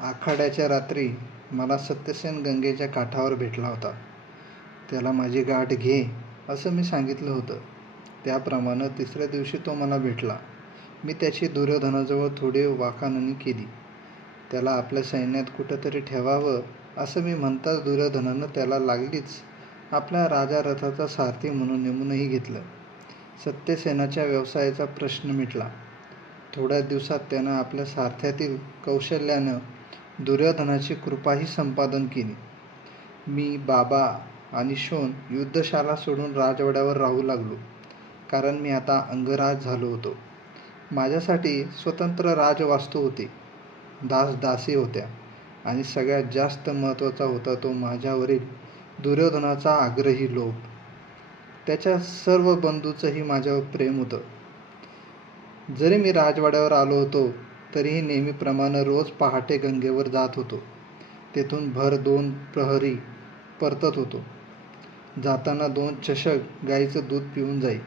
आखाड्याच्या रात्री मला सत्यसेन गंगेच्या काठावर भेटला होता. त्याला माझी गाठ घे असं मी सांगितलं होतं. त्याप्रमाणे तिसऱ्या दिवशी तो मला भेटला. मी त्याची दुर्योधनाजवळ थोडी वाखाणणी केली. त्याला आपल्या सैन्यात कुठंतरी ठेवावं असं मी म्हणताच दुर्योधनानं त्याला लागलीच. आपल्या राजा रथाचा सारथी म्हणून नेमूनही घेतलं. सत्यसेनाच्या व्यवसायाचा प्रश्न मिटला. थोड्या दिवसात त्यानं आपल्या सारथ्यातील कौशल्यानं दुर्योधनाची कृपाही संपादन केली. मी बाबा आणि शोन युद्धशाला सोडून राजवाड्यावर राहू लागलो कारण मी आता अंगराज झालो होतो. माझ्यासाठी स्वतंत्र राजवास्तू होती. दास दासी होत्या आणि सगळ्यात जास्त महत्त्वाचा होता तो माझ्यावरील दुर्योधनाचा आग्रही लोभ. त्याच्या सर्व बंधूचंही माझ्यावर प्रेम होतं. जरी मी राजवाड्यावर आलो होतो तरीही नेहमीप्रमाणे रोज पहाटे गंगेवर जात होतो. तेथून भर दोन प्रहरी परतत होतो. जाताना दोन चषक गाईचं दूध पिऊन जाई.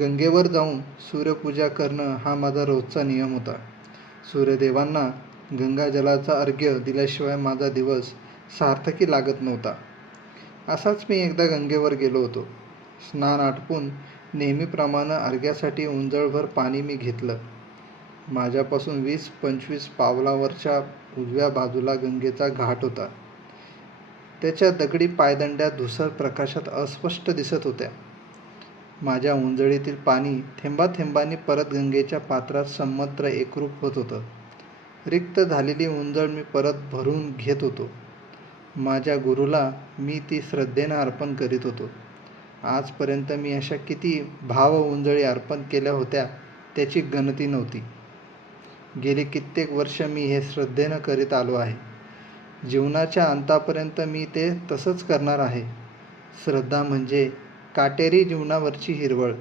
गंगेवर जाऊन सूर्यपूजा करणं हा माझा रोजचा नियम होता. सूर्यदेवांना गंगाजलाचा अर्घ्य दिल्याशिवाय माझा दिवस सार्थकी लागत नव्हता. असाच मी एकदा गंगेवर गेलो होतो. स्नान आटपून नेहमीप्रमाणे अर्घ्यासाठी उंजळभर पाणी मी घेतलं. माझ्यापासून वीस पंचवीस पावलावरच्या उजव्या बाजूला गंगेचा घाट होता. त्याच्या दगडी पायदंड्या धुसर प्रकाशात अस्पष्ट दिसत होत्या. माझ्या उंजळीतील पाणी थेंबाथेंबाने परत गंगेच्या पात्रात संमत्र एकरूप होत होतं. रिक्त झालेली उंजळ मी परत भरून घेत होतो. माझ्या गुरुला मी ती श्रद्धेनं अर्पण करीत होतो. आजपर्यंत मी अशा किती भाव उंजळी अर्पण केल्या होत्या त्याची गणती नव्हती. गेली कित्येक वर्ष मी हे श्रद्धेनं करीत आलो आहे. जीवनाच्या अंतापर्यंत मी ते तसंच करणार आहे. श्रद्धा म्हणजे काटेरी जीवनावरची हिरवळ.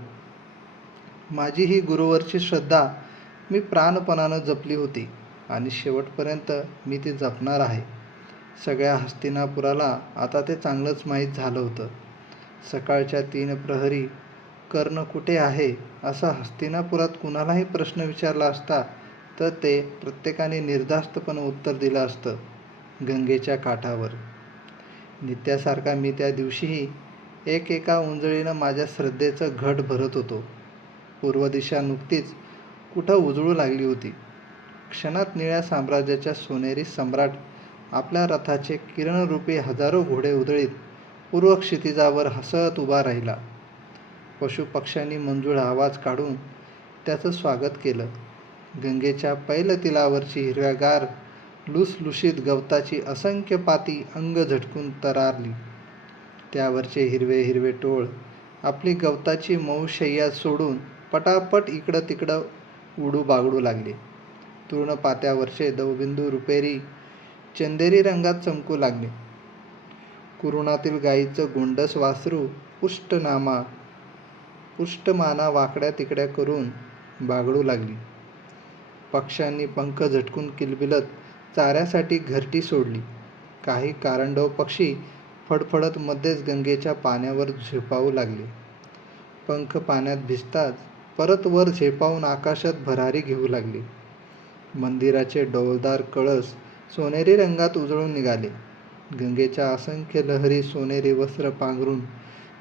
माझी ही गुरुवरची श्रद्धा मी प्राणपणानं जपली होती आणि शेवटपर्यंत मी ती जपणार आहे. सगळ्या हस्तिनापुराला आता ते चांगलंच माहीत झालं होतं. सकाळच्या तीन प्रहरी कर्ण कुठे आहे? असा हस्तिनापुरात कुणालाही प्रश्न विचारला असता तर ते प्रत्येकाने निर्धास्तपणे उत्तर दिलं असतं गंगेच्या काठावर. नित्यासारखा मी त्या दिवशीही एक एका उंजळीनं माझ्या श्रद्धेचं घट भरत होतो. पूर्व दिशा नुकतीच कुठं उजळू लागली होती. क्षणात निळ्या साम्राज्याच्या सोनेरी सम्राट आपल्या रथाचे किरणरूपी हजारो घोडे उधळीत पूर्व क्षितिजावर हसत उभा राहिला. पशुपक्ष्यांनी मंजूळ आवाज काढून त्याचं स्वागत केलं. गंगेच्या पैलतिलावरची हिरव्यागार लुसलुशीत गवताची असंख्य पाती अंग झटकून तरारली. त्यावरचे हिरवे हिरवे टोळ आपली गवताची मऊ शय्या सोडून पटापट इकडं तिकडं उडू बागडू लागले तृणपात्यावरचे दवबिंदू रुपेरी चंदेरी रंगात चमकू लागले. कुरुणातील गाईचं गोंडस वासरू पुष्टनामा पुष्टमाना वाकड्या तिकड्या करून बागडू लागली. पक्ष्यांनी पंख झटकून किलबिलत चाऱ्यासाठी घरटी सोडली. काही कारंडव पक्षी फडफडत मध्येच गंगेच्या पाण्यावर झेपावू लागले. पंख पाण्यात भिजताच परत वर झेपावून आकाशात भरारी घेऊ लागली. मंदिराचे डौलदार कळस सोनेरी रंगात उजळून निघाले. गंगेच्या असंख्य लहरी सोनेरी वस्त्र पांघरून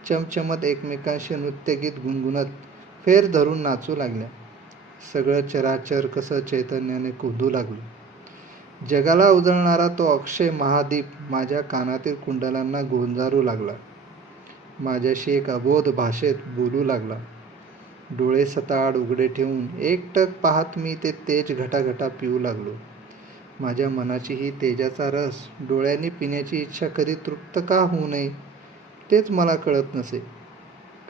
चमचमत एकमेकांशी नृत्यगीत गुणगुणत फेर धरून नाचू लागल्या. सगळं चराचर कसं चैतन्याने कुदू लागलं. जगाला उजळणारा तो अक्षय महादीप माझ्या कानातील कुंडलांना गोंजारू लागला. माझ्याशी एक अबोध भाषेत बोलू लागला. डोळे सताड उघडे ठेवून एकटक पाहत मी ते तेज घटाघटा पिऊ लागलो. माझ्या मनाची ही तेजाचा रस डोळ्यांनी पिण्याची इच्छा कधी तृप्त का होऊ नये तेच मला कळत नसे.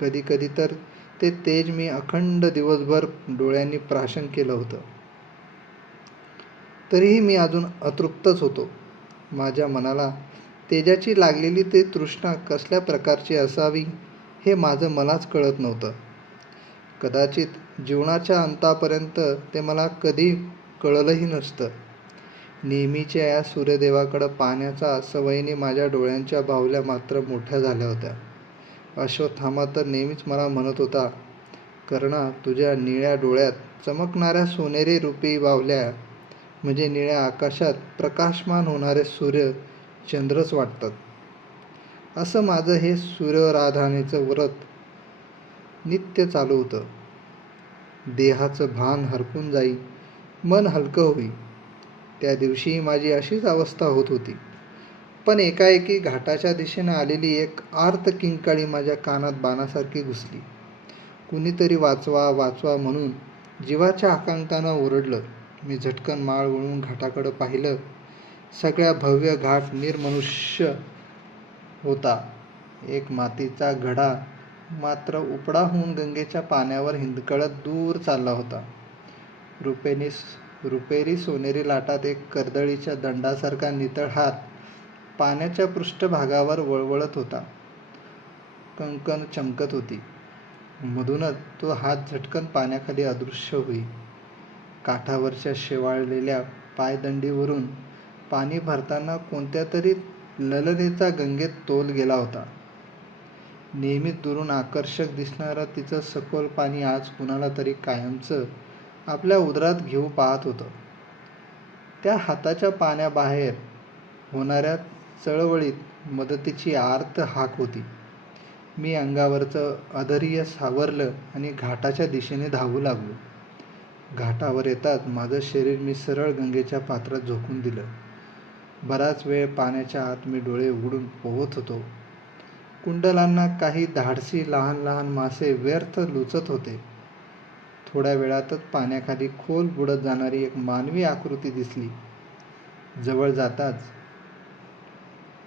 कधी कधी तर ते तेज मी अखंड दिवसभर डोळ्यांनी प्राशन केलं होतं. तरीही मी अजून अतृप्तच होतो. माझ्या मनाला तेजाची लागलेली ते तृष्णा कसल्या प्रकारची असावी हे माझं मलाच कळत नव्हतं. कदाचित जीवनाच्या अंतापर्यंत ते मला कधी कळलंही नसतं. नेहमीच्या या सूर्यदेवाकडं पाहण्याचा सवयीने माझ्या डोळ्यांच्या बाहुल्या मात्र मोठ्या झाल्या होत्या. अश्वत्थामा तर नेहमीच मला म्हणत होता कर्णा तुझ्या निळ्या डोळ्यात चमकणाऱ्या सोनेरी रूपी बावल्या म्हणजे निळ्या आकाशात प्रकाशमान होणारे सूर्य चंद्रच वाटतात. असं माझं हे सूर्यराधानेचं व्रत नित्य चालू होतं. देहाचं भान हरपून जाई मन हलकं होई. त्या दिवशी माझी अशीच अवस्था होत होती. पण एकाएकी घाटाच्या दिशेनं आलेली एक आर्त किंकाळी माझ्या कानात बाणासारखी घुसली. कुणीतरी वाचवा वाचवा म्हणून जीवाच्या आकांतानं ओरडलं. मी झटकन माळ वळून घाटाकडं पाहिलं. सगळ्या भव्य घाट निर्मनुष्य होता. एक मातीचा घडा मात्र उपडा होऊन गंगेच्या पाण्यावर हिंदकळत दूर चालला होता. रुपेनी रुपेरी सोनेरी लाटात एक कर्दळीच्या दंडासारखा नितळ हात पाण्याच्या पृष्ठभागावर वळवळत होता. कंकण चमकत होती. मधूनच तो हात झटकन पाण्याखाली अदृश्य होई. काठावरच्या शेवाळलेल्या पायदंडीवरून पाणी भरताना कोणत्या तरी ललनेचा गंगेत तोल गेला होता. नेहमीच दुरून आकर्षक दिसणारं तिचं सखोल पाणी आज कुणाला तरी कायमचं आपल्या उदरात घेऊ पाहत होतं. त्या हाताच्या पाण्याबाहेर होणाऱ्या चळवळीत मदतीची आर्त हाक होती. मी अंगावरचं अधर्य सावरलं आणि घाटाच्या दिशेने धावू लागलो. घाटावर येताच माझं शरीर मी सरळ गंगेच्या पात्रात झोकून दिलं. बराच वेळ पाण्याच्या आत मी डोळे उघडून पोहत होतो. कुंडलांना काही धाडसी लहान लहान मासे व्यर्थ लुचत होते. थोड्या वेळातच पाण्याखाली खोल बुडत जाणारी एक मानवी आकृती दिसली. जवळ जाताच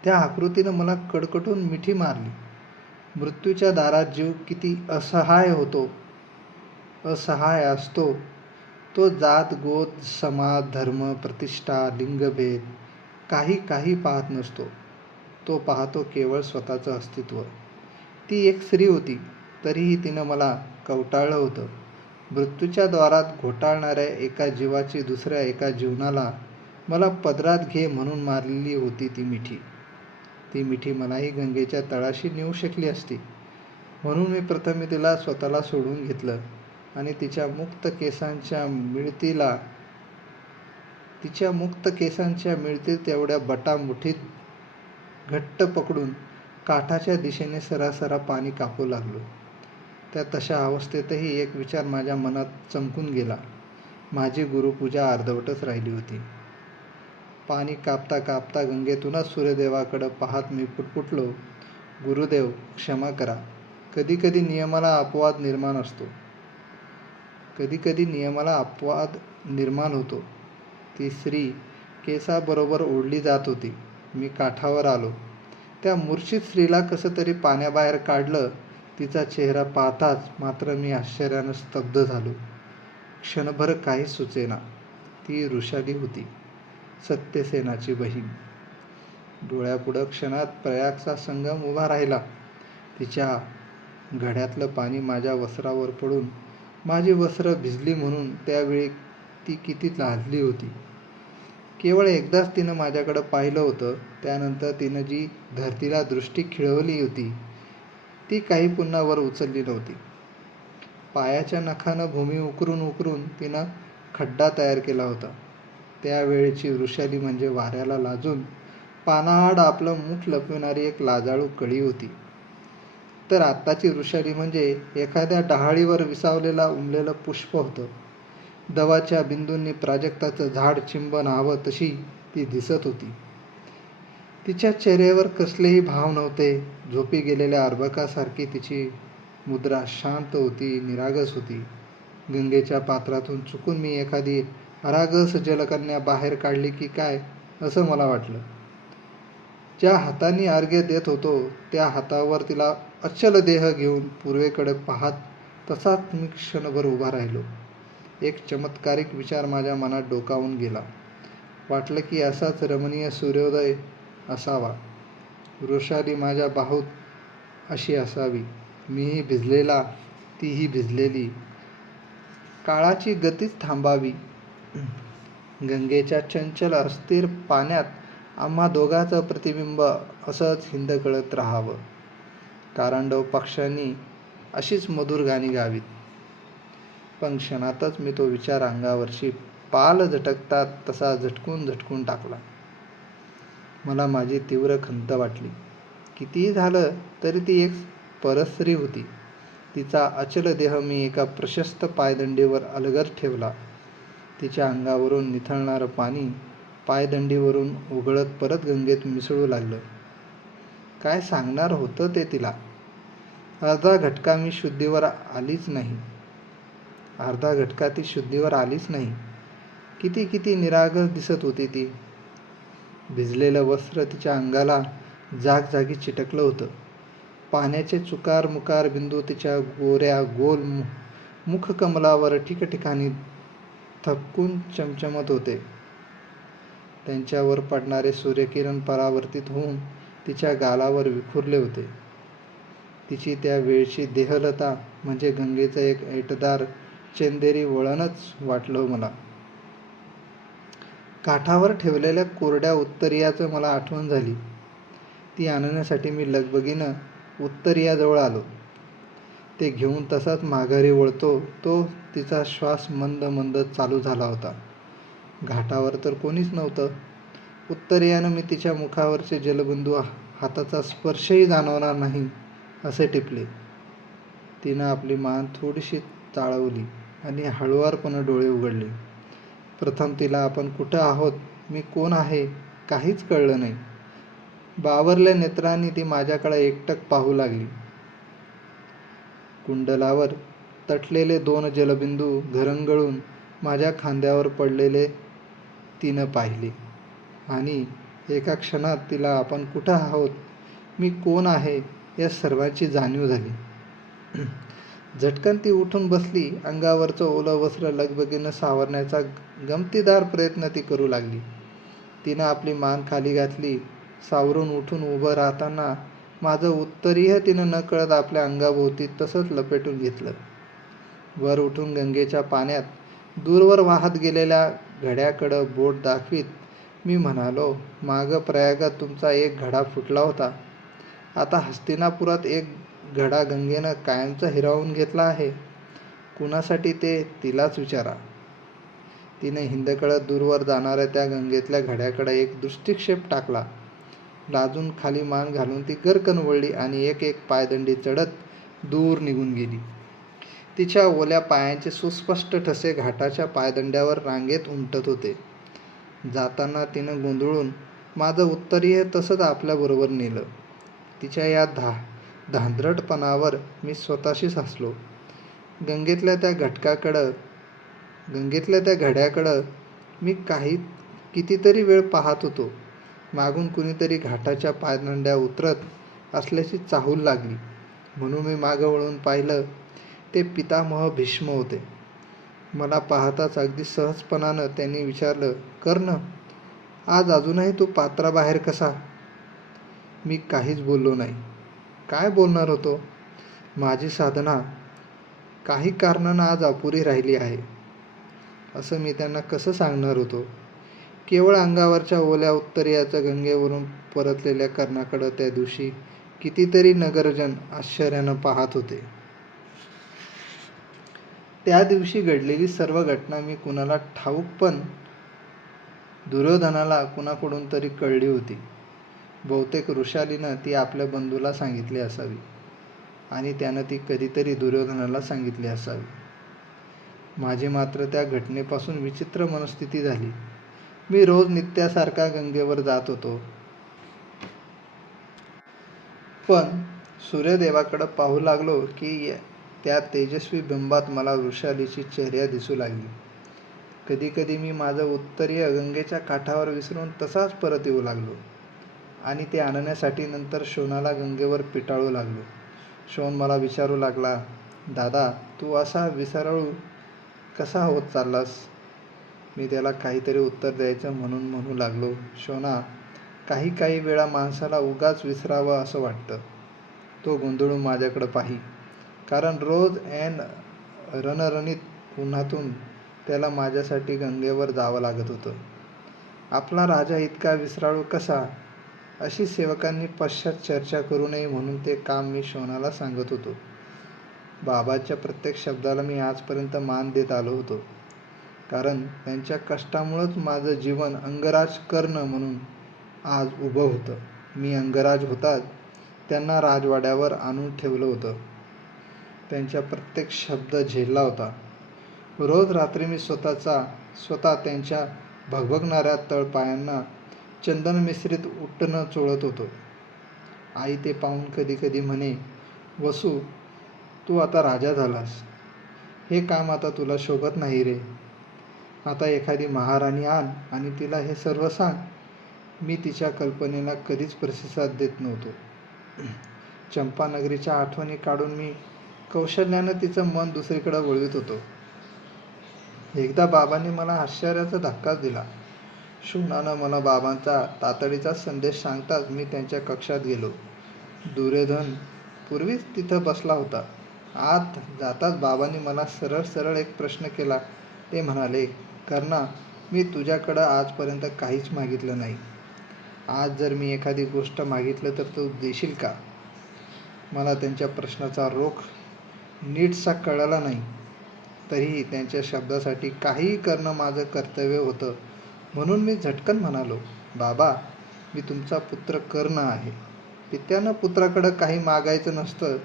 त्या आकृतीनं मला कडकटून मिठी मारली. मृत्यूच्या दारात जीव किती असहाय होतो असहाय असतो. तो जात गोत समाज धर्म प्रतिष्ठा लिंगभेद काही काही पाहत नसतो. तो पाहतो केवळ स्वतःचं अस्तित्व. ती एक स्त्री होती तरीही तिनं मला कवटाळलं होतं. मृत्यूच्या द्वारात घोटाळणाऱ्या एका जीवाची दुसऱ्या एका जीवनाला मला पदरात घे म्हणून मारलेली होती ती मिठी. ती मिठी मलाही गंगेच्या तळाशी नेऊ शकली असती. म्हणून मी प्रथमे तिला स्वतःला सोडून घेतलं आणि तिच्या मुक्त केसांच्या मिळतीला तिच्या मुक्त केसांच्या मिळतील तेवढ्या बटा मुठीत घट्ट पकडून काठाच्या दिशेने सरासरा पाणी कापू लागलो. त्या तशा अवस्थेतही एक विचार माझ्या मनात चमकून गेला. माझी गुरुपूजा अर्धवटच राहिली होती. पाणी कापता कापता गंगेतूनच सूर्यदेवाकडं पाहत मी पुटपुटलो गुरुदेव क्षमा करा. कधी कधी नियमाला अपवाद निर्माण असतो. कधी कधी नियमाला अपवाद निर्माण होतो. ती स्त्री केसाबरोबर ओढली जात होती. मी काठावर आलो. त्या मूर्छित स्त्रीला कसं तरी पाण्याबाहेर काढलं तिचा चेहरा पाहताच मात्र मी आश्चर्यानं स्तब्ध झालो. क्षणभर काही सुचेना. ती ऋषाली होती. सत्यसेनाची बहीण. डोळ्यापुढं क्षणात प्रयागचा संगम उभा राहिला. तिच्या घड्यातलं पाणी माझ्या वस्त्रावर पडून माझी वस्त्र भिजली म्हणून त्यावेळी ती किती लाजली होती. केवळ एकदाच तिनं माझ्याकडं पाहिलं होतं त्यानंतर तिनं जी धरतीला दृष्टी खिळवली होती ती काही पुन्हा वर उचलली नव्हती. पायाच्या नखानं भूमी उकरून उकरून तिनं खड्डा तयार केला होता. त्यावेळेची वृषाली म्हणजे वाऱ्याला लाजून पानाआड आपलं मूठ लपविणारी एक लाजाळू कळी होती. तर आत्ताची वृषाली म्हणजे एखाद्या डहाळीवर विसावलेला उमलेलं पुष्प होतं. दवाच्या बिंदूंनी प्राजक्ताचं झाड चिंबन हवं तशी ती दिसत होती. तिच्या चेहऱ्यावर कसलेही भाव नव्हते. झोपी गेलेल्या अर्भकासारखी तिची मुद्रा शांत होती निरागस होती. गंगेच्या पात्रातून चुकून मी एखादी अरागस जलकन्या बाहेर काढली की काय असं मला वाटलं. ज्या हाताने अर्घ्य देत होतो त्या हातावर तिला अचल देह घेऊन पूर्वेकडे पाहत तसाच मी क्षणभर उभा राहिलो. एक चमत्कारिक विचार माझ्या मनात डोकावून गेला. वाटलं की असाच रमणीय सूर्योदय असावा. वृषाली माझ्या बाहूत अशी असावी. मीही भिजलेला तीही भिजलेली. काळाची गतीच थांबावी. गंगेच्या चंचल अस्थिर पाण्यात आम्हा दोघांचं प्रतिबिंब असंच हिंदकळत राहावं. कारंडव पक्षांनी अशीच मधुर गाणी गावीत. पण क्षणातच मी तो विचार अंगावरशी पाल झटकतात तसा झटकून झटकून टाकला. मला माझी तीव्र खंत वाटली. कितीही झालं तरी ती एक परस्त्री होती. तिचा अचल देह मी एका प्रशस्त पायदंडीवर अलगद ठेवला. तिच्या अंगावरून निथळणारं पाणी पायदंडीवरून उघळत परत गंगेत मिसळू लागलं. काय सांगणार होतं ते तिला? अर्धा घटका मी शुद्धीवर आलीच नाही. अर्धा घटका ती शुद्धीवर आलीच नाही. किती किती निरागस दिसत होती ती. भिजलेलं वस्त्र तिच्या अंगाला जागजागी चिटकलं होतं. पाण्याचे चुकार मुकार बिंदू तिच्या गोऱ्या गोल मु मुखकमलावर ठिकठिकाणी थपकून चमचमत होते. त्यांच्यावर पडणारे सूर्यकिरण परावर्तित होऊन तिच्या गालावर विखुरले होते. तिची त्या वेळची देहलता म्हणजे गंगेचं एक ऐटदार चेंदेरी वळणच वाटलं मला. काठावर ठेवलेल्या कोरड्या उत्तरीयाचं मला आठवण झाली. ती आणण्यासाठी मी लगबगीनं उत्तरीयाजवळ आलो. ते घेऊन तसाच माघारी वळतो तो तिचा श्वास मंद मंद चालू झाला होता. घाटावर तर कोणीच नव्हतं. उत्तरीयानं मी तिच्या मुखावरचे जलबिंदू हाताचा स्पर्शही जाणवणार नाही असे टिपले. तिनं आपली मान थोडीशी चाळवली आणि हळुवारपणे डोळे उघडले. प्रथम तिला आपण कुठं आहोत? मी कोण आहे? काहीच कळलं नाही बावरल्या नेत्रांनी ती माझ्याकडे एकटक पाहू लागली. कुंडलावर तटलेले दोन जलबिंदू घरंगळून माझ्या खांद्यावर पडलेले तिनं पाहिले. आणि एका क्षणात तिला आपण कुठं आहोत? मी कोण आहे? या सर्वांची जाणीव झाली. झटकन ती उठून बसली. अंगावरचं ओलं वस्त्र लगबगीनं सावरण्याचा गमतीदार प्रयत्न ती करू लागली. तिनं आपली मान खाली घातली. सावरून उठून उभं राहताना माझं उत्तरीय तिनं न कळत आपल्या अंगाभोवती तसंच लपेटून घेतलं. वर उठून गंगेच्या पाण्यात दूरवर वाहत गेलेल्या घड्याकडं बोट दाखवीत. मी म्हणालो मागं प्रयागात तुमचा एक घडा फुटला होता. आता हस्तिनापुरात एक घडा गंगेनं कायमचा हिरावून घेतला आहे. कुणासाठी ते तिलाच विचारा. तिने हिंदकडं दूरवर जाणाऱ्या त्या गंगेतल्या घड्याकडे एक दृष्टिक्षेप टाकला. लाजून खाली मान घालून ती गरकन वळली आणि एक एक पायदंडी चढत दूर निघून गेली. तिच्या ओल्या पायांचे सुस्पष्ट ठसे घाटाच्या पायदंड्यावर रांगेत उमटत होते. जाताना तिनं गोंधळून माझं उत्तरीय तसंच आपल्याबरोबर नेलं. तिच्या या धा धांदरटपणावर मी स्वतःशीच हसलो. गंगेतल्या त्या घटकाकडं गंगेतल्या त्या घड्याकडं मी काही कितीतरी वेळ पाहत होतो. मागून कुणीतरी घाटाच्या पायदंड्या उतरत असल्याची चाहूल लागली. म्हणून मी मागं वळून पाहिलं ते पितामह भीष्म होते. मला पाहताच अगदी सहजपणानं त्यांनी विचारलं कर्ण आज अजूनही तू पात्राबाहेर कसा? मी काहीच बोललो नाही. काय बोलणार होतो? माझी साधना काही कारणानं आज अपुरी राहिली आहे. असं मी त्यांना कसं सांगणार होतो? केवळ अंगावरच्या ओल्या उत्तरीयाच्या गंगेवरून परतलेल्या कर्णाकडं त्या दिवशी कितीतरी नगरजन आश्चर्यानं पाहत होते. त्या दिवशी घडलेली सर्व घटना मी कुणाला ठाऊक पण दुर्योधनाला कुणाकडून तरी कळली होती. बहुतेक ऋषालीनं ती आपल्या बंधूला सांगितली असावी आणि त्यानं ती कधीतरी दुर्योधनाला सांगितली असावी. माझी मात्र त्या घटनेपासून विचित्र मनस्थिती झाली. मी रोज नित्यासारखा गंगेवर जात होतो. पण सूर्यदेवाकडं पाहू लागलो की त्या तेजस्वी बिंबात मला वृषालीची चेहऱ्या दिसू लागली. कधीकधी मी माझं उत्तरीय गंगेच्या काठावर विसरून तसाच परत येऊ लागलो आणि ते आणण्यासाठी नंतर शोनाला गंगेवर पिटाळू लागलो. शोन मला विचारू लागला दादा तू असा विसरळू कसा होत चाललास? मी त्याला काहीतरी उत्तर द्यायचं म्हणून म्हणू लागलो शोना काही काही वेळा माणसाला उगाच विसरावं असं वाटतं. तो गोंधळून माझ्याकडं पाही. कारण रोज ऐन रणरणीत उन्हातून त्याला माझ्यासाठी गंगेवर जावं लागत होतं. आपला राजा इतका विसराळू कसा? अशी सेवकांनी पश्चात चर्चा करू नये म्हणून ते काम मी शोनाला सांगत होतो. बाबाच्या प्रत्येक शब्दाला मी आजपर्यंत मान देत आलो होतो. कारण त्यांच्या कष्टामुळंच माझं जीवन अंगराज कर्ण म्हणून आज उभं होतं. मी अंगराज होताच त्यांना राजवाड्यावर आणून ठेवलं होतं. त्यांचा प्रत्येक शब्द झेलला होता. रोज रात्री मी स्वतःचा स्वतः त्यांच्या भगभगणाऱ्या तळपायांना चंदन मिश्रित उठणं चोळत होतो. आई ते पाहून कधी कधी म्हणे वसू तू आता राजा झालास. हे काम आता तुला शोभत नाही रे. आता एखादी महाराणी आण आणि तिला हे सर्व सांग. मी तिच्या कल्पनेला कधीच प्रतिसाद देत नव्हतो. चंपानगरीच्या आठवणी काढून मी कौशल्यानं तिचं मन दुसरीकडे वळवित होतो. एकदा बाबांनी मला आश्चर्याचा धक्काच दिला. शोनानं मला बाबांचा तातडीचा संदेश सांगताच मी त्यांच्या कक्षात गेलो. दुर्योधन पूर्वीच तिथं बसला होता. आत जाताच बाबांनी मला सरळ सरळ एक प्रश्न केला. ते म्हणाले करणा मी तुझ्याकडं आजपर्यंत काहीच मागितलं नाही. आज जर मी एखादी गोष्ट मागितलं तर तू देशील का? मला त्यांच्या प्रश्नाचा रोख नीटसा कळला नाही. तरीही त्यांच्या शब्दासाठी काहीही करणं माझं कर्तव्य होतं. म्हणून मी झटकन म्हणालो बाबा मी तुमचा पुत्र कर्ण आहे. पित्यानं पुत्राकडं काही मागायचं नसतं.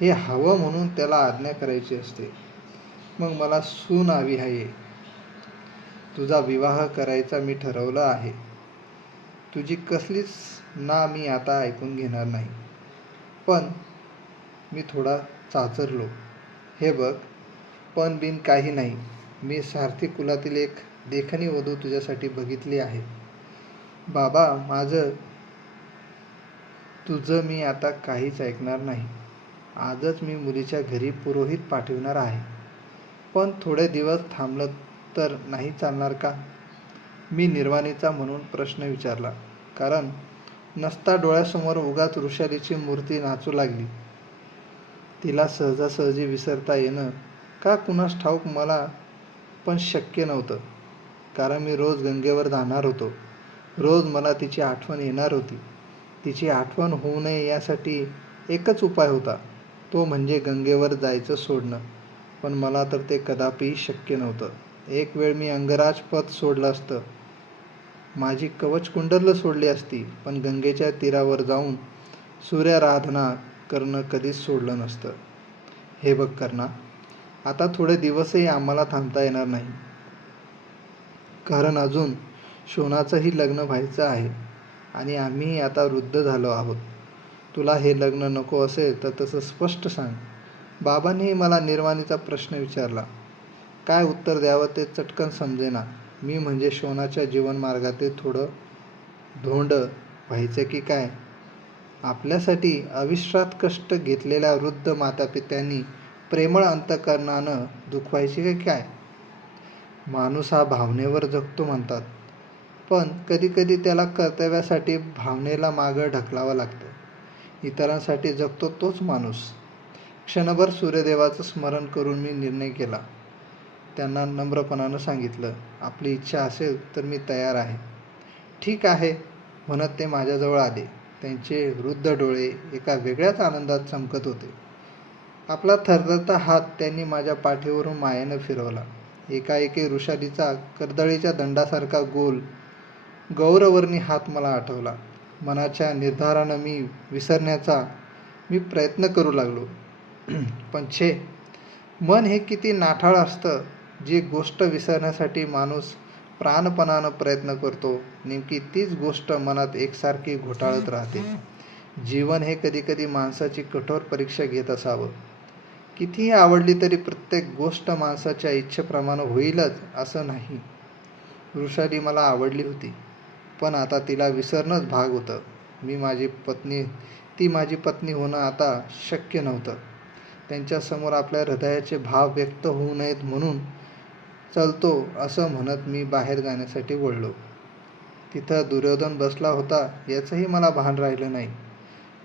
हे हवं म्हणून त्याला आज्ञा करायची असते. मग मला सून हवी आहे. तुझा विवाह करायचा मी ठरवलं आहे. तुझी कसलीच ना मी आता ऐकून घेणार नाही. पण मी थोडा चाचरलो. हे बघ पण बिन काही नाही. मी सारथी कुलातील एक देखणी वधू तुझ्यासाठी बघितली आहे. बाबा माझं तुझं मी आता काहीच ऐकणार नाही. आजच मी मुलीच्या घरी पुरोहित पाठवणार आहे. पण थोडे दिवस थांबलं तर नाही चालणार का? मी निर्वाणीचा म्हणून प्रश्न विचारला. कारण नसता डोळ्यासमोर उगाच ऋषालीची मूर्ती नाचू लागली. तिला सहजासहजी विसरता येणं का कुणास ठाऊक मला पण शक्य नव्हतं. कारण मी रोज गंगेवर जाणार होतो. रोज मला तिची आठवण येणार होती. तिची आठवण होऊ नये यासाठी एकच उपाय होता. तो म्हणजे गंगेवर जायचं सोडणं. पण मला तर ते कदापिही शक्य नव्हतं. एक वेळ मी अंगराज पद सोडलं असतं. माझी कवच कुंडलं सोडली असती. पण गंगेच्या तीरावर जाऊन सूर्याराधना करणं कधीच सोडलं नसतं. हे बघ करणा आता थोडे दिवसही आम्हाला थांबता येणार नाही. कारण अजून शोनाचंही लग्न व्हायचं आहे आणि आम्हीही आता वृद्ध झालो आहोत. तुला हे लग्न नको असेल तर तसं स्पष्ट सांग. बाबांनीही मला निर्वाणीचा प्रश्न विचारला. काय उत्तर द्यावं ते चटकन समजेना. मी म्हणजे शोनाच्या जीवनमार्गातील थोडं धोंड व्हायचं की काय? आपल्यासाठी अविश्रात कष्ट घेतलेल्या वृद्ध मातापित्यांनी प्रेमळ अंतकरणानं दुखवायची की काय? माणूस हा भावनेवर जगतो म्हणतात. पण कधीकधी त्याला कर्तव्यासाठी भावनेला मागं ढकलावं लागतं. इतरांसाठी जगतो तोच माणूस. क्षणभर सूर्यदेवाचं स्मरण करून मी निर्णय केला. त्यांना नम्रपणानं सांगितलं आपली इच्छा असेल तर मी तयार आहे. ठीक आहे म्हणत ते माझ्याजवळ आले. त्यांचे वृद्ध डोळे एका वेगळ्याच आनंदात चमकत होते. आपला थरथरता हात त्यांनी माझ्या पाठीवरून मायेनं फिरवला. एकाएकी ऋषालीचा कर्दळीच्या दंडासारखा गोल गौरवर्णी हात मला आठवला. मनाच्या निर्धारानं मी विसरण्याचा मी प्रयत्न करू लागलो. पण छे मन हे किती नाठाळ असतं जी गोष्ट विसरण्यासाठी माणूस प्राणपणानं प्रयत्न करतो नेमकी तीच गोष्ट मनात एकसारखी घोटाळत राहते. जीवन हे कधीकधी माणसाची कठोर परीक्षा घेत असावं. कितीही आवडली तरी प्रत्येक गोष्ट माणसाच्या इच्छेप्रमाणे होईलच असं नाही. वृषाली मला आवडली होती पण आता तिला विसरणंच भाग होतं. मी माझी पत्नी ती माझी पत्नी होणं आता शक्य नव्हतं. त्यांच्यासमोर आपल्या हृदयाचे भाव व्यक्त होऊ नयेत म्हणून चलतो असं म्हणत मी बाहेर जाण्यासाठी वळलो. तिथं दुर्योधन बसला होता याचंही मला भान राहिलं नाही.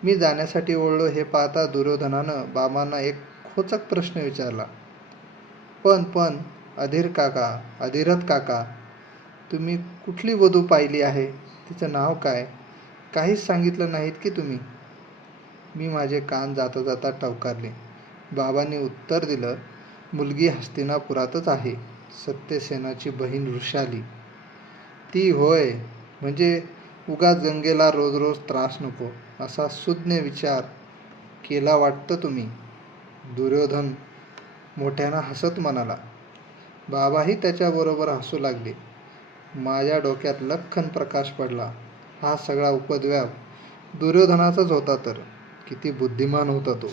मी जाण्यासाठी वळलो हे पाहता दुर्योधनानं बाबांना एक खोचक प्रश्न विचारला. पण पण अधीर काका अधिरथ काका तुम्ही कुठली वधू पाहिली आहे? तिचं नाव काय? काहीच सांगितलं नाहीत की तुम्ही? मी माझे कान जाता जाता टवकारले. बाबांनी उत्तर दिलं मुलगी हस्तिनापुरातच आहे. सत्यसेनाची बहीण वृषाली. ती होय म्हणजे उगाच गंगेला रोज रोज त्रास नको असा सुज्ञ विचार केला वाटतं तुम्ही? दुर्योधन मोठ्यानं हसत म्हणाला. बाबाही त्याच्याबरोबर हसू लागले. माझ्या डोक्यात लख्खन प्रकाश पडला. हा सगळा उपद्व्याप दुर्योधनाचाच होता तर. किती बुद्धिमान होता तो.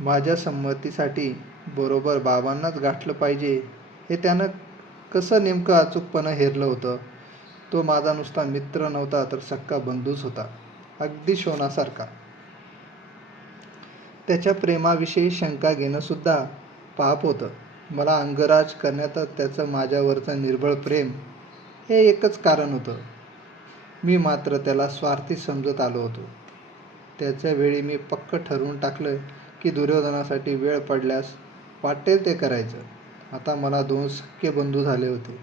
माझ्या संमतीसाठी बरोबर बाबांनाच गाठलं पाहिजे. हे त्यानं कसं नेमकं अचूकपणं हेरलं होतं? तो माझा नुसता मित्र नव्हता तर सक्का बंधूच होता. अगदी शोनासारखा त्याच्या प्रेमाविषयी शंका घेणं सुद्धा पाप होतं. मला अंगराज करण्यात त्याचं माझ्यावरचं निर्बळ प्रेम हे एकच कारण होतं. मी मात्र त्याला स्वार्थी समजत आलो होतो. त्याच्या वेळी मी पक्क ठरवून टाकलं की दुर्योधनासाठी वेळ पडल्यास वाटेल ते करायचं. आता मला दोन सख्खे बंधू झाले होते.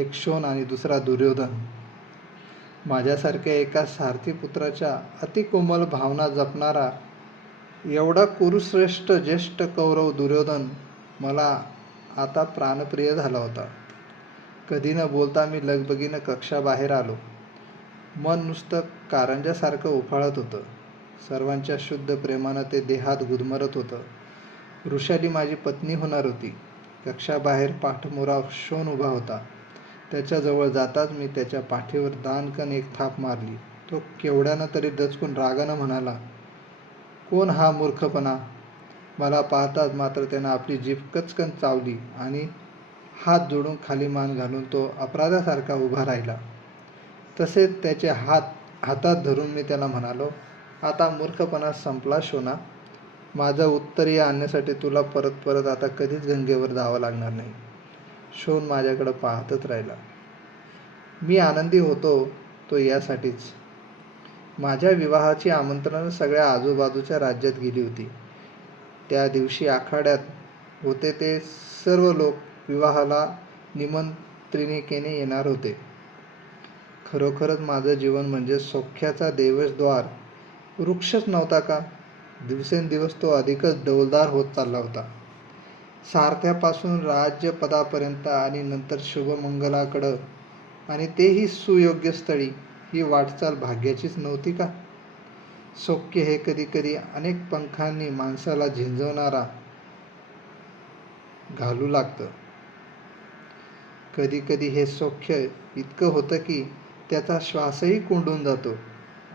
एक शोन आणि दुसरा दुर्योधन. माझ्यासारख्या एका सारथी पुत्राच्या अतिकोमल भावना जपणारा एवढा कुरुश्रेष्ठ ज्येष्ठ कौरव दुर्योधन मला आता प्राणप्रिय झाला होता. कधी न बोलता मी लगबगीनं कक्षाबाहेर आलो. मन नुसतं कारंजासारखं उफाळत होतं. सर्वांच्या शुद्ध प्रेमानं ते देहात गुदमरत होतं. वृषाली माझी पत्नी होणार होती. कक्षाबाहेर पाठमोरा शोन उभा होता. त्याच्याजवळ जाताच मी त्याच्या पाठीवर दानकन एक थाप मारली. तो केवढ्यानं तरी दचकून रागानं म्हणाला कोण हा मूर्खपणा? मला पाहताच मात्र त्यानं आपली जीभ कचकन चावली आणि हात जोडून खाली मान घालून तो अपराधासारखा उभा राहिला. तसेच त्याचे हात हातात धरून मी त्याला म्हणालो आता मूर्खपणा संपला शोना. माझं उत्तरीय आणण्यासाठी तुला परत परत आता कधीच गंगेवर जावं लागणार नाही. शोन माझ्याकडं पाहतच राहिला. मी आनंदी होतो तो यासाठीच. माझ्या विवाहाची आमंत्रणं सगळ्या आजूबाजूच्या राज्यात गेली होती. त्या दिवशी आखाड्यात होते ते सर्व लोक विवाहाला निमंत्रिणिकेने येणार होते. खरोखरच माझं जीवन म्हणजे सौख्याचा देवसद्वार. वृक्षच नव्हता का? दिवसेंदिवस तो अधिकच डौलदार होत चालला होता. सारथ्यापासून राज्यपदापर्यंत आणि नंतर शुभमंगलाकडं आणि तेही सुयोग्य स्थळी ही वाटचाल भाग्याचीच नव्हती का? सौख्य हे कधी कधी अनेक पंखांनी माणसाला झिंजवणारा घालू लागतं. कधी कधी हे सौख्य इतकं होतं की त्याचा श्वासही कोंडून जातो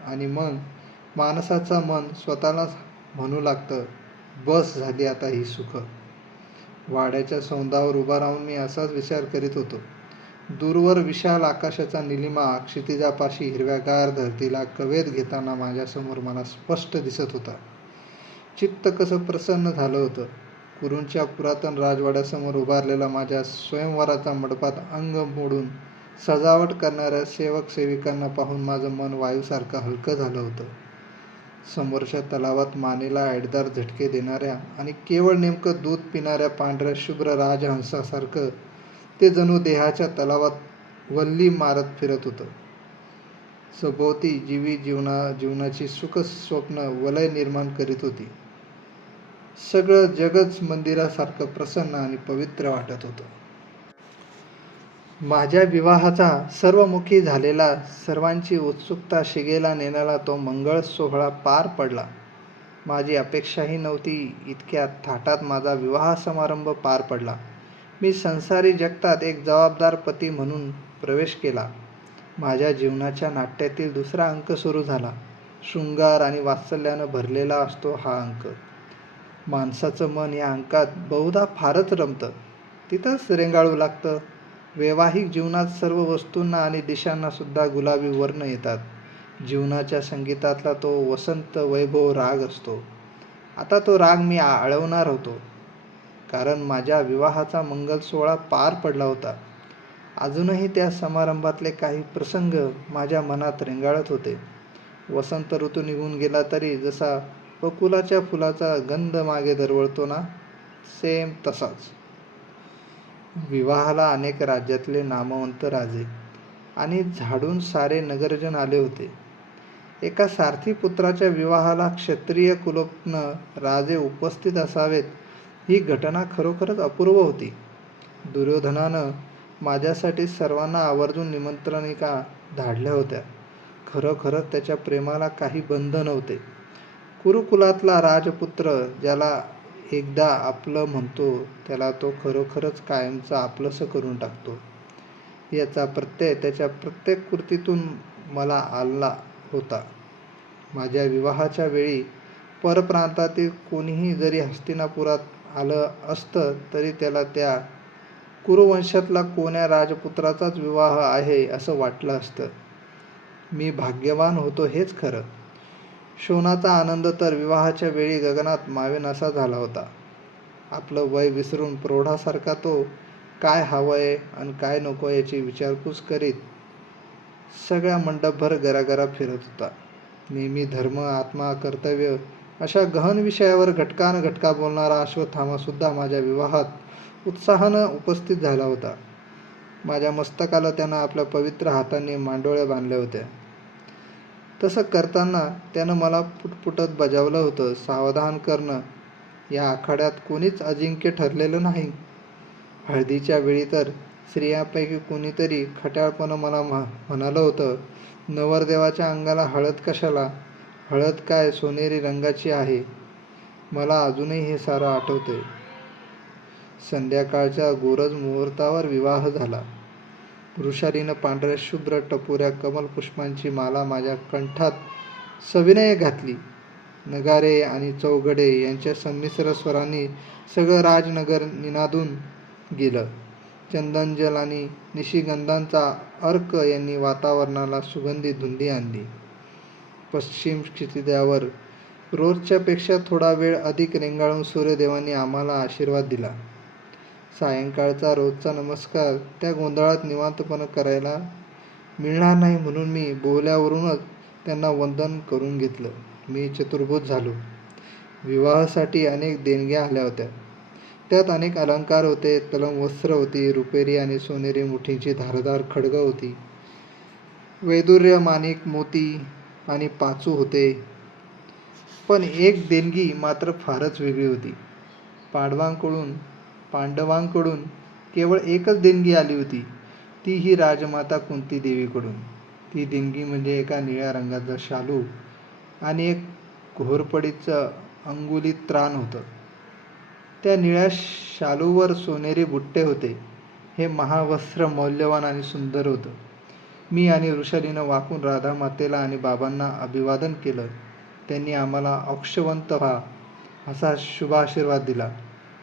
आणि मग माणसाचं मन स्वतःलाच म्हणू लागतं बस झाली आता ही सुख. वाड्याच्या सौंदावर उभा राहून मी असाच विचार करीत होतो. दूरवर विशाल आकाशाचा निलिमा क्षितिजापाशी हिरव्यागार धरतीला कवेत घेताना माझ्यासमोर मला स्पष्ट दिसत होता. चित्त कसं प्रसन्न झालं होतं. कुरूंच्या पुरातन राजवाड्यासमोर उभारलेला माझ्या स्वयंवराचा मडपात अंग मोडून सजावट करणाऱ्या सेवक सेविकांना पाहून माझं मन वायूसारखं हलकं झालं होतं. समोरच्या तलावात मानेला ऐडदार झटके देणाऱ्या आणि केवळ नेमकं दूध पिणाऱ्या पांढऱ्या शुभ्र राजहंसासारखं ते जणू देहाच्या तलावात वल्ली मारत फिरत होतं. सभोवती जीवी जीवना जीवनाची सुख स्वप्न वलय निर्माण करीत होती. सगळं जगच मंदिरासारखं प्रसन्न आणि पवित्र वाटत होतं. माझ्या विवाहाचा सर्वमुखी झालेला सर्वांची उत्सुकता शिगेला नेणारा तो मंगळ सोहळा पार पडला. माझी अपेक्षाही नव्हती इतक्या थाटात माझा विवाह समारंभ पार पडला. मी संसारी जगतात एक जबाबदार पती म्हणून प्रवेश केला. माझ्या जीवनाच्या नाट्यातील दुसरा अंक सुरू झाला. शृंगार आणि वात्सल्यानं भरलेला असतो हा अंक. माणसाचं मन या अंकात बहुधा फारच रमतं. तिथंच रेंगाळू लागतं. वैवाहिक जीवनात सर्व वस्तूंना आणि दिशांना सुद्धा गुलाबी वर्ण येतात. जीवनाच्या संगीतातला तो वसंत वैभव राग असतो. आता तो राग मी आळवणार होतो. कारण माझ्या विवाहाचा मंगल सोहळा पार पडला होता. अजूनही त्या समारंभातले काही प्रसंग माझ्या मनात रेंगाळत होते. वसंत ऋतू निघून गेला तरी जसा बकुलाच्या फुलाचा गंध मागे दरवळतो ना सेम तसाच. विवाहाला अनेक राज्यातले नामवंत राजे आणि झाडून सारे नगरजन आले होते. एका सारथी पुत्राच्या विवाहाला क्षत्रिय कुलोपनं राजे उपस्थित असावेत ही घटना खरोखरच अपूर्व होती. दुर्योधनानं माझ्यासाठी सर्वांना आवर्जून निमंत्रणिका धाडल्या होत्या. खरोखरच त्याच्या प्रेमाला काही बंध नव्हते. कुरुकुलातला राजपुत्र ज्याला एकदा आपलं म्हणतो त्याला तो खरोखरच कायमचं आपलंसं करून टाकतो. याचा प्रत्यय त्याच्या प्रत्येक कृतीतून मला आला होता. माझ्या विवाहाच्या वेळी परप्रांतातील कोणीही जरी हस्तिनापुरात आलं असतं तरी त्याला त्या कुरुवंशातला कोण्या राजपुत्राचाच विवाह आहे असं वाटलं असतं. मी भाग्यवान होतो हेच खरं. शोनाचा आनंद तर विवाहाच्या वेळी गगनात मावेनासा झाला होता. आपलं वय विसरून प्रौढासारखा तो काय हवंय आणि काय नको याची विचारपूस करीत सगळ्या मंडपभर गरागरा फिरत होता. नेहमी धर्म आत्मा कर्तव्य अशा गहन विषयावर घटकान घटका बोलणारा अश्वत्थामासुद्धा माझ्या विवाहात उत्साहानं उपस्थित झाला होता. माझ्या मस्तकाला त्यानं आपल्या पवित्र हातांनी मांडोळ्या बांधल्या होत्या. तसं करताना त्यानं मला पुटपुटत बजावलं होतं. सावधान करणं या आखाड्यात कोणीच अजिंक्य ठरलेलं नाही. हळदीच्या वेळी तर स्त्रियांपैकी कोणीतरी खट्याळपणं मला म्हणालं होतं. नवरदेवाच्या अंगाला हळद कशाला? हळद काय सोनेरी रंगाची आहे? मला अजूनही हे सारं आठवतंय. संध्याकाळच्या गोरज मुहूर्तावर विवाह झाला. वृषालीनं पांढऱ्या शुभ्र टपोऱ्या कमलपुष्पांची माला माझ्या कंठात सविनय घातली. नगारे आणि चौघडे यांच्या संमिश्र स्वरांनी सगळं राजनगर निनादून गेलं. चंदनजल आणि निशिगंधांचा अर्क यांनी वातावरणाला सुगंधी धुंदी आणली. पश्चिम क्षितिजावर रोजच्यापेक्षा थोडा वेळ अधिक रेंगाळून सूर्यदेवांनी आम्हाला आशीर्वाद दिला. सायंकाळचा रोजचा नमस्कार. त्या गोंधळात निवांतपणे करायला मिळणार नाही म्हणून मी बोहल्यावरूनच त्यांना वंदन करून घेतलं. मी चतुर्भुज झालो. विवाहासाठी अनेक देणग्या आल्या होत्या. त्यात अनेक अलंकार होते तलम वस्त्र होती रुपेरी आणि सोनेरी मुठींची धारदार खडगं होती. वैदुर्य माणिक मोती आणि पाचू होते. पण एक देणगी मात्र फारच वेगळी होती. पाडवांकडून पांडवांकडून केवळ एकच देणगी आली होती. ती ही राजमाता कुंती देवीकडून. ती देणगी म्हणजे एका निळ्या रंगाचा शालू आणि एक घोरपडीचं अंगुली त्राण होतं. त्या निळ्या शालूवर सोनेरी बुट्टे होते. हे महावस्त्र मौल्यवान आणि सुंदर होतं. मी आणि ऋषालीनं वाकून राधा मातेला आणि बाबांना अभिवादन केलं. त्यांनी आम्हाला अक्षवंत व्हा असा शुभाशीर्वाद दिला.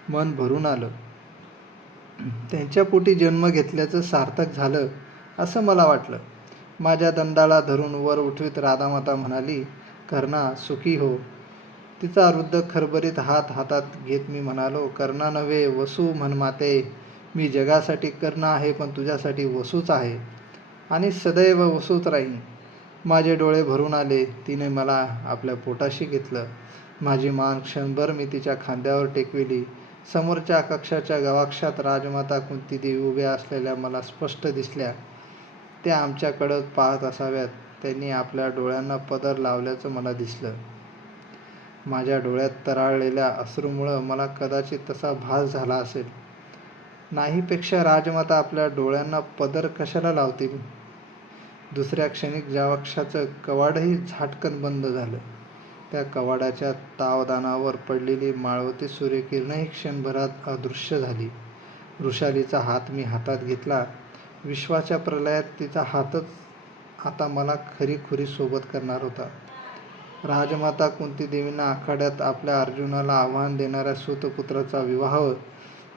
मन भरून आलं. त्यांच्या पोटी जन्म घेतल्याचं सार्थक झालं असं मला वाटलं. माझ्या दंडाला धरून वर उठवीत राधामाता म्हणाली कर्णा सुखी हो. तिचा वृद्ध खरबरीत हात हातात घेत मी म्हणालो कर्णा नव्हे वसू म्हणमाते मी जगासाठी कर्ण आहे पण तुझ्यासाठी वसूच आहे. आणि सदैव वसूच राहीन. माझे डोळे भरून आले. तिने मला आपल्या पोटाशी घेतलं. माझी मान क्षणभर मी तिच्या खांद्यावर टेकविली. समोरच्या कक्षाच्या गवाक्षात राजमाता कुंती देवी उभ्या असलेल्या मला स्पष्ट दिसल्या. त्या आमच्याकडं पाहत असाव्यात. त्यांनी आपल्या डोळ्यांना पदर लावल्याचं मला दिसलं. माझ्या डोळ्यात तराळलेल्या अश्रूमुळं मला कदाचित तसा भास झाला असेल. नाहीपेक्षा राजमाता आपल्या डोळ्यांना पदर कशाला लावतील? दुसऱ्या क्षणिक जावक्षाचं कवाडही झाटकन बंद झालं. त्या कवाडाच्या तावदानावर पडलेली माळवती सूर्यकिरणही क्षणभरात अदृश्य झाली. वृषालीचा हात मी हातात घेतला. विश्वाच्या प्रलयात तिचा हातच आता मला खरीखुरी सोबत करणार होता. राजमाता कुंती देवींना आखाड्यात आपल्या अर्जुनाला आव्हान देणाऱ्या सूतपुत्राचा विवाह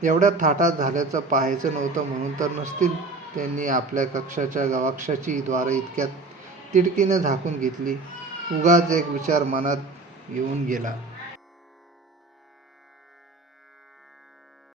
एवढ्या थाटात झाल्याचं पाहायचं नव्हतं म्हणून तर नसतील त्यांनी आपल्या कक्षाच्या गवाक्षाची द्वारं इतक्यात तिडकीनं झाकून घेतली. उगाच एक विचार मनात येऊन गेला.